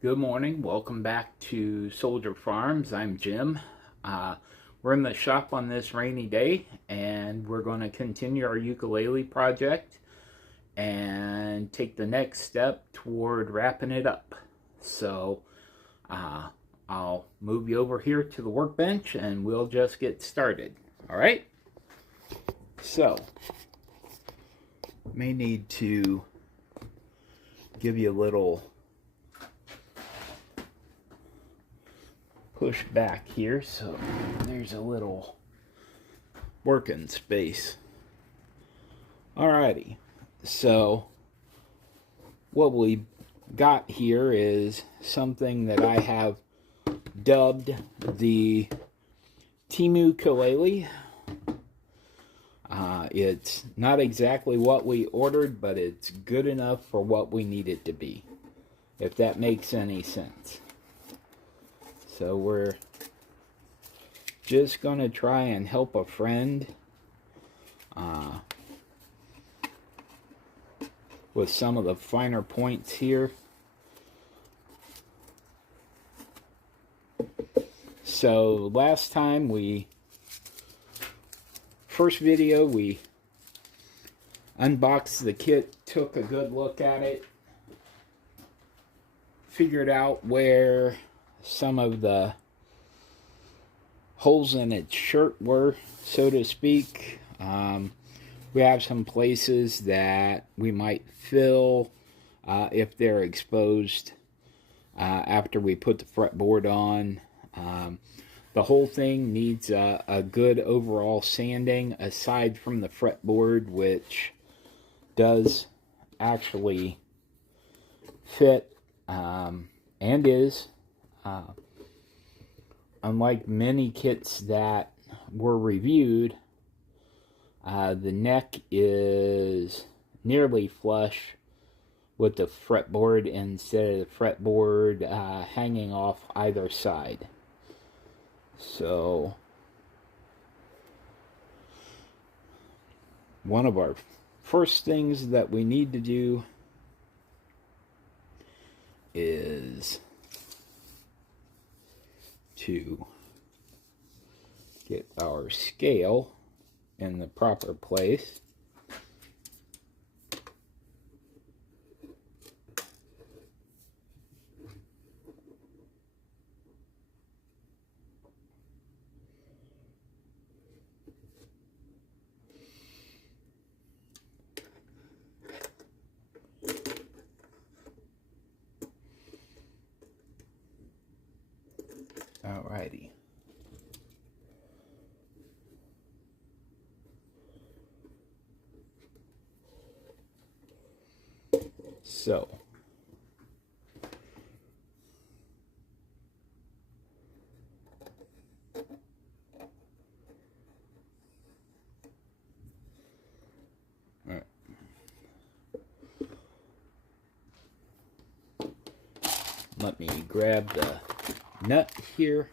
Good morning. Welcome back to Soldier Farms. I'm Jim. We're in the shop on this rainy day, and we're going to continue our ukulele project and take the next step toward wrapping it up. So I'll move you over here to the workbench, and we'll just get started. All right? So, may need to give you a little push back here, so there's a little working space. Alrighty, so what we got here is something that I have dubbed the Ukulele. It's not exactly what we ordered, but it's good enough for what we need it to be, if that makes any sense. So we're just going to try and help a friend with some of the finer points here. So last time first video we unboxed the kit, took a good look at it, figured out where some of the holes in its shirt were, so to speak. We have some places that we might fill if they're exposed after we put the fretboard on. The whole thing needs a good overall sanding, aside from the fretboard, which does actually fit and is. Unlike many kits that were reviewed, the neck is nearly flush with the fretboard instead of the fretboard hanging off either side. So one of our first things that we need to do is to get our scale in the proper place. Alrighty. So, alright. Let me grab the nut here.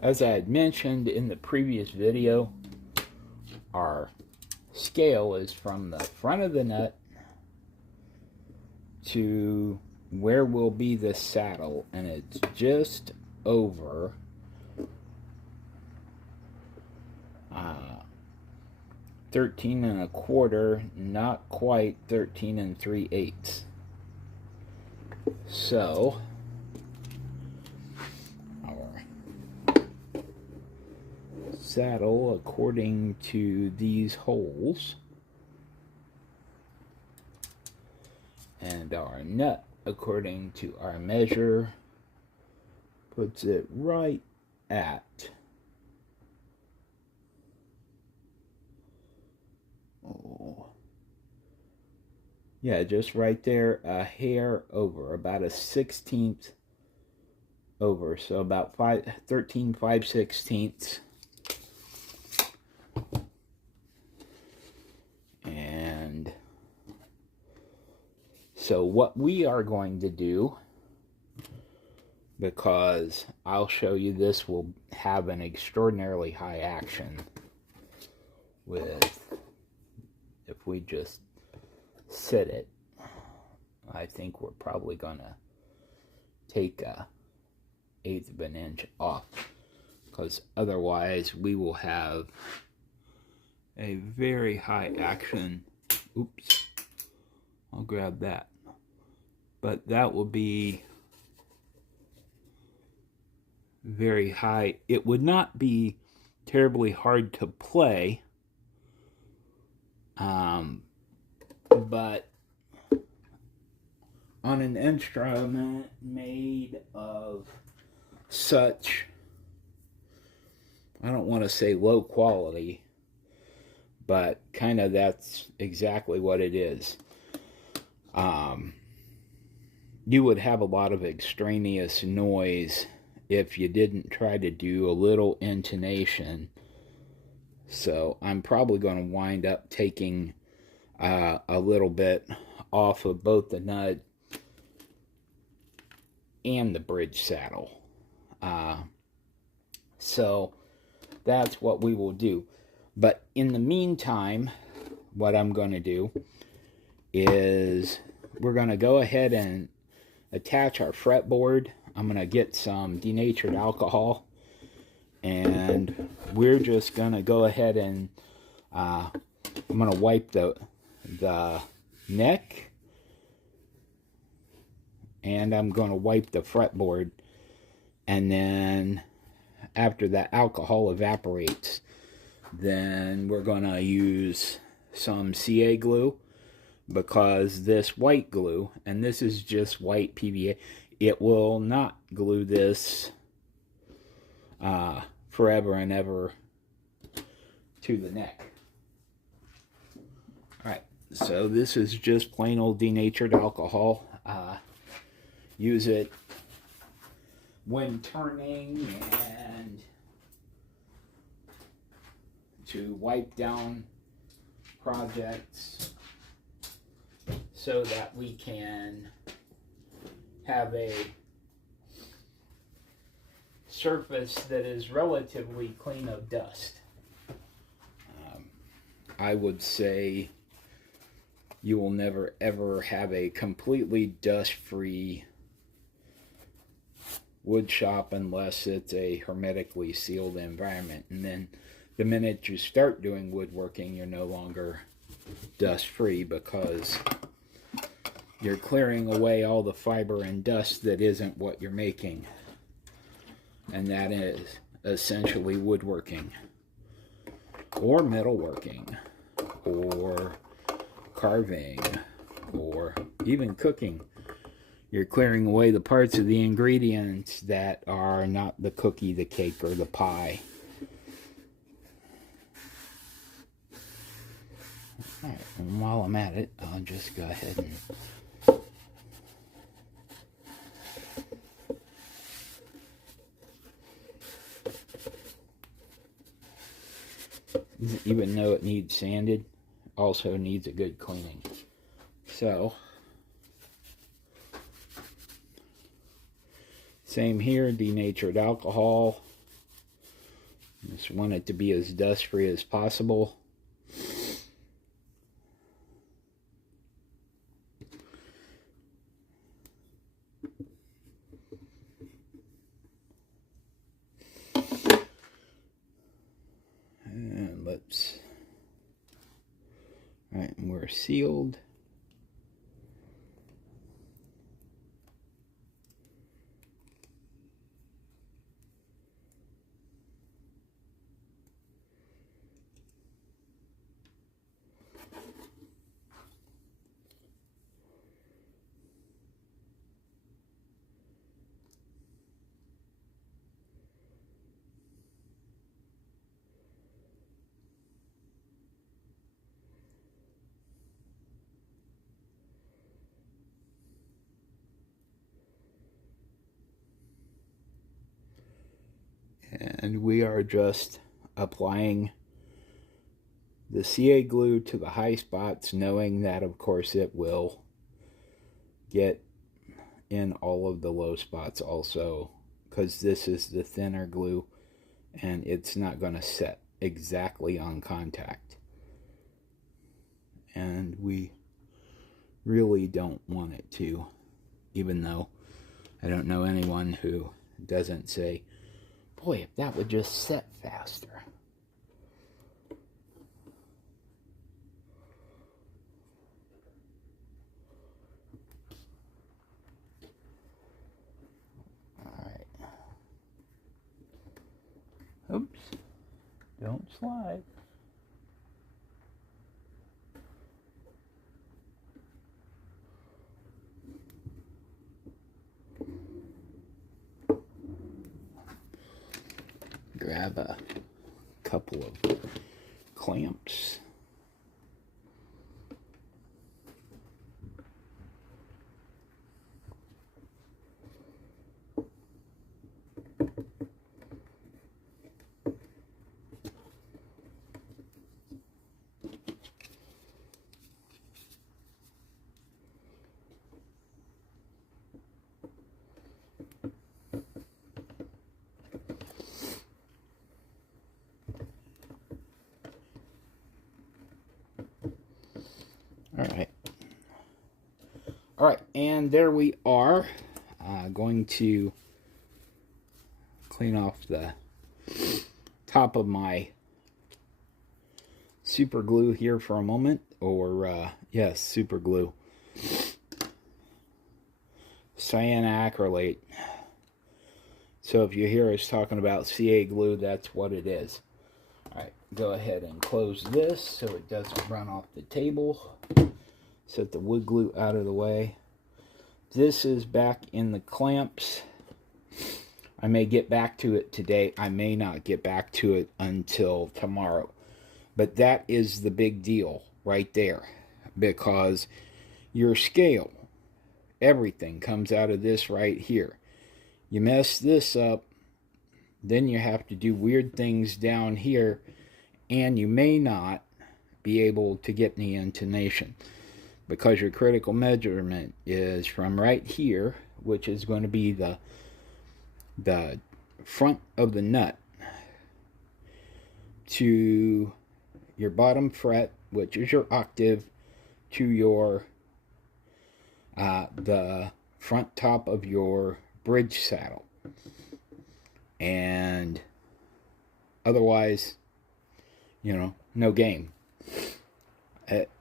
As I had mentioned in the previous video, our scale is from the front of the nut to where will be the saddle, and it's just over 13 1/4, not quite 13 3/8. So our saddle, according to these holes, and our nut, according to our measure, puts it right at just right there, a hair over, about a 1/16 over, so about 13 5/16. And so what we are going to do, because I'll show you this will have an extraordinarily high action with, if we just sit it. I think we're probably going to take a 1/8 of an inch off, because otherwise we will have a very high action. Oops, I'll grab that. But that will be very high. It would not be terribly hard to play, but on an instrument made of such, I don't want to say low quality, but kind of that's exactly what it is. You would have a lot of extraneous noise if you didn't try to do a little intonation. So I'm probably going to wind up taking a little bit off of both the nut and the bridge saddle. So that's what we will do. But in the meantime, what I'm going to do is we're going to go ahead and attach our fretboard. I'm going to get some denatured alcohol, and we're just going to go ahead and I'm going to wipe the neck, and I'm going to wipe the fretboard, and then after that alcohol evaporates, then we're going to use some CA glue, because this white glue, and this is just white PVA, it will not glue this forever and ever to the neck. Alright, so this is just plain old denatured alcohol. Use it when turning and to wipe down projects, so that we can have a surface that is relatively clean of dust. I would say you will never ever have a completely dust-free wood shop unless it's a hermetically sealed environment, and then the minute you start doing woodworking, you're no longer dust-free, because you're clearing away all the fiber and dust that isn't what you're making. And that is essentially woodworking, or metalworking, or carving, or even cooking. You're clearing away the parts of the ingredients that are not the cookie, the cake, or the pie. Alright, and while I'm at it, I'll just go ahead and even though it needs sanded, also needs a good cleaning. So, same here, denatured alcohol. Just want it to be as dust free as possible. And let's, right, and we're sealed. And we are just applying the CA glue to the high spots, knowing that of course it will get in all of the low spots also, because this is the thinner glue and it's not going to set exactly on contact. And we really don't want it to, even though I don't know anyone who doesn't say, boy, if that would just set faster. Alright. Oops. Don't slide. Grab a couple of clamps. All right, and there we are. Going to clean off the top of my super glue here for a moment, or yes, super glue, cyanoacrylate. So if you hear us talking about CA glue, that's what it is. All right, go ahead and close this so it doesn't run off the table. Set the wood glue out of the way. This is back in the clamps. I may get back to it today. I may not get back to it until tomorrow. But that is the big deal right there. Because your scale, everything comes out of this right here. You mess this up, then you have to do weird things down here, and you may not be able to get the intonation. Because your critical measurement is from right here, which is going to be the front of the nut, to your bottom fret, which is your octave, to your the front top of your bridge saddle. And otherwise, you know, no game.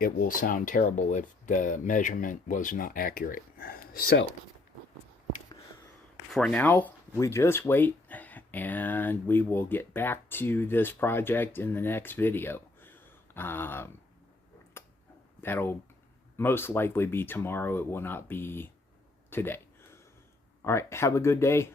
It will sound terrible if the measurement was not accurate. So, for now, we just wait, and we will get back to this project in the next video. That'll most likely be tomorrow. It will not be today. All right, have a good day.